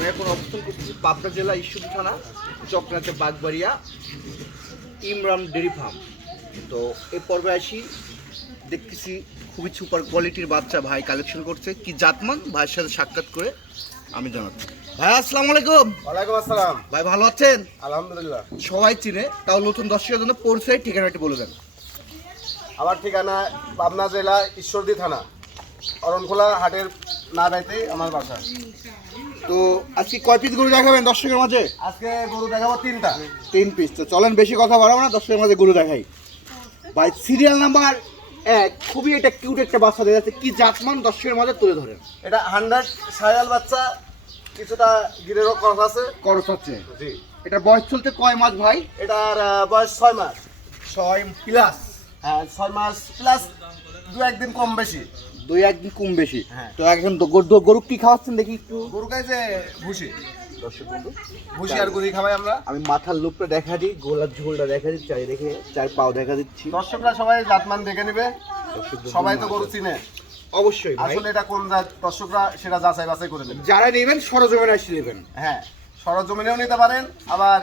আমি এখন অবস্থান করতেছি পাবনা জেলা ঈশ্বরী থানা চক্রান্তে বাগবাড়িয়া ইমরান ডেরি ফার্ম। তো এই পর্বে আসি দেখতেছি খুবই সুপার কোয়ালিটির বাচ্চা ভাই কালেকশন করছে কি জাতমান? ভাইয়ের সাথে সাক্ষাৎ করে আমি জানাচ্ছি। ভাই আসসালাম আলাইকুম। ওয়ালাইকুম আসসালাম। ভাই ভালো আছেন? আলহামদুলিল্লাহ। সবাই চিনে তাও নতুন দর্শকের জন্য পরিচয় ঠিকানাটি বলে দেন। আমার ঠিকানা পাবনা জেলা ঈশ্বরদী থানা অরণখোলা হাটের না যাইতেই আমার বাসা। তো আজকে কয় পিস গরু দেখাবেন দর্শকের মাঝে? আজকে গরু দেখাবো তিনটা। তিন পিস তো চলেন বেশি কথা বাড়াবো না দর্শকের মাঝে গরু দেখাই। ভাই সিরিয়াল নাম্বার এক খুবই এটা কিউট একটা বাচ্চা দেখা যাচ্ছে। কি জাতমান দর্শকের মাঝে তুলে ধরেন। এটা হান্ড্রেড সায়াল বাচ্চা কিছুটা গিরেরও খরচ আছে। খরচ হচ্ছে জি। এটা বয়স চলতে কয় মাস ভাই? এটার বয়স ছয় মাস। ছয় প্লাস ছয় মাস প্লাস দু একদিন কম বেশি। দুই একদিন কম বেশি। হ্যাঁ। তো তো গরু- গরু কি খাওয়াচ্ছেন দেখি একটু? গরু খাইছে ভুসি। দর্শক বন্ধু ভুসি আর গুড়ি খাওয়াই আমরা। আমি মাথার লোকটা দেখা দিই গোলার ঝোলটা দেখা দিই চাই দেখে চার পাও দেখা দিচ্ছি। দর্শকরা সবাই জাতমান দেখে নেবে। সবাই তো গরু চিনে। অবশ্যই আসলে এটা কোন জাত? দর্শকরা সেটা যাচাই বাছাই করে নেবে। যারা নেবেন সরজমিনে আসি নেবেন। হ্যাঁ সরজমিনেও নিতে পারেন। আবার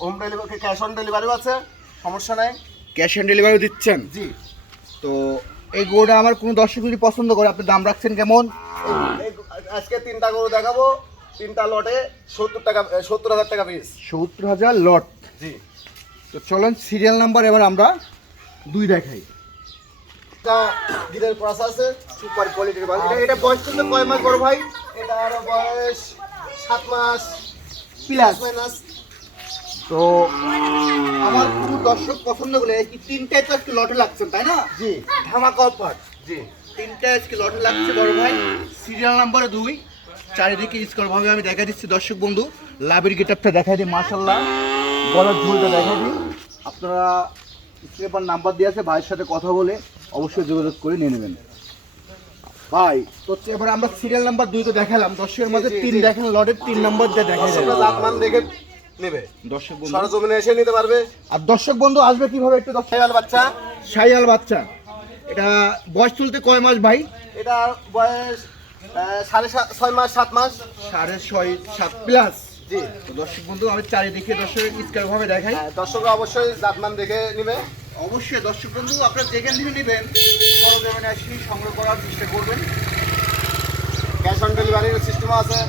হোম ডেলিভারি ক্যাশ অন ডেলিভারিও আছে সমস্যা নাই। ক্যাশ অন ডেলিভারিও দিচ্ছেন? জি। তো এই গরুটা আমার কোনো দর্শক যদি পছন্দ করে আপনি দাম রাখছেন কেমন? আজকে তিনটা গরু দেখাবো। তিনটা লটে সত্তর টাকা সত্তর হাজার টাকা পিস সত্তর হাজার লট। জি। তো চলেন সিরিয়াল নাম্বার এবার আমরা দুই দেখাই। এটা ক্রস আছে সুপার কোয়ালিটির বাস এটা এটা বয়স চলতে কয় মাস বড় ভাই? এটার বয়স সাত মাস। প্লাস মাইনাস তো আমার কোনো দর্শক পছন্দ করলে কি তিনটায় তো আজকে লটে লাগছেন তাই না? জি। ধামাকা অফার জি। তিনটায় আজকে লটে লাগছে বড় ভাই। সিরিয়াল নাম্বারে দুই। চারিদিকে স্কোর ভাবে আমি দেখা দিচ্ছি দর্শক বন্ধু। লাভের গেটআপটা দেখাই দিই মার্শাল্লাহ গলার ঝোলটা দেখাই দিই। আপনারা স্ক্রিপের নাম্বার দিয়ে আছে ভাইয়ের সাথে কথা বলে অবশ্যই যোগাযোগ করে নিয়ে নেবেন। ভাই তো হচ্ছে এবার আমরা সিরিয়াল নাম্বার দুই তো দেখালাম। দর্শকের মাঝে তিন। দেখেন লটের তিন নাম্বার দিয়ে দেখা যায় দেখে নেবে। দর্শক বন্ধু। সরজমিনে এসে নিতে পারবে। আর দর্শক বন্ধু আসবে কীভাবে একটু দর্শক খেয়াল বাচ্চা। শাইয়াল বাচ্চা। এটা বয়স চলতে কয় মাস ভাই? এটার বয়স সাড়ে ছয় মাস সাত মাস। সাড়ে ছয় সাত প্লাস। জি। তো দর্শক বন্ধু আমি চারিদিকে দর্শকের স্কার ভাবে দেখাই। হ্যাঁ, দর্শকরা অবশ্যই জাতমান দেখে নিবে। অবশ্যই দর্শক বন্ধু আপনারা যেখান থেকে নেবেন সরজমিনে আসি সংগ্রহ করার চেষ্টা করবেন। ক্যাশ অন ডেলিভারির সিস্টেম আছে।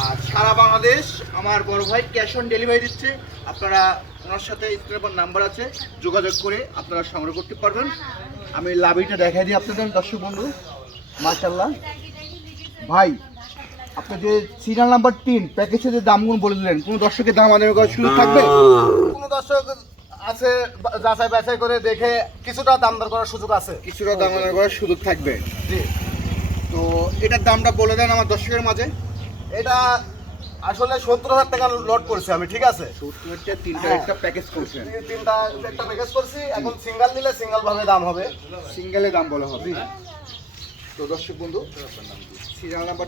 আর সারা বাংলাদেশ আমার বড় ভাই ক্যাশ অন ডেলিভারি দিচ্ছে। আপনারা ওনার সাথে স্ক্রিনের নাম্বার আছে যোগাযোগ করে আপনারা সংগ্রহ করতে পারবেন। আমি লাভিটা দেখাই দিই আপনাদের দর্শক বন্ধু। মাশাল্লাহ ভাই আপনি যে সিরিয়াল নাম্বার তিন প্যাকেজে যে দামগুলো বলে দিলেন কোনো দর্শকের দাম আদায় করার সুযোগ থাকবে? কোনো দর্শক আছে যাচাই বাছাই করে দেখে কিছুটা দাম দর করার সুযোগ আছে? কিছুটা দাম আদায় করার সুযোগ থাকবে। জি। তো এটার দামটা বলে দেন আমার দর্শকের মাঝে। এটা আসলে সত্তর হাজার টাকা লট করছি আমি ঠিক আছে? তিনটা হ্যাঁ। একটা প্যাকেজ করছি তিন- তিনটা একটা প্যাকেজ করছি এখন সিঙ্গেল নিলে সিঙ্গেল ভাবে দাম হবে। সিঙ্গেলে দাম বলা হবে। তো দর্শক বন্ধু সিরিয়াল নাম্বার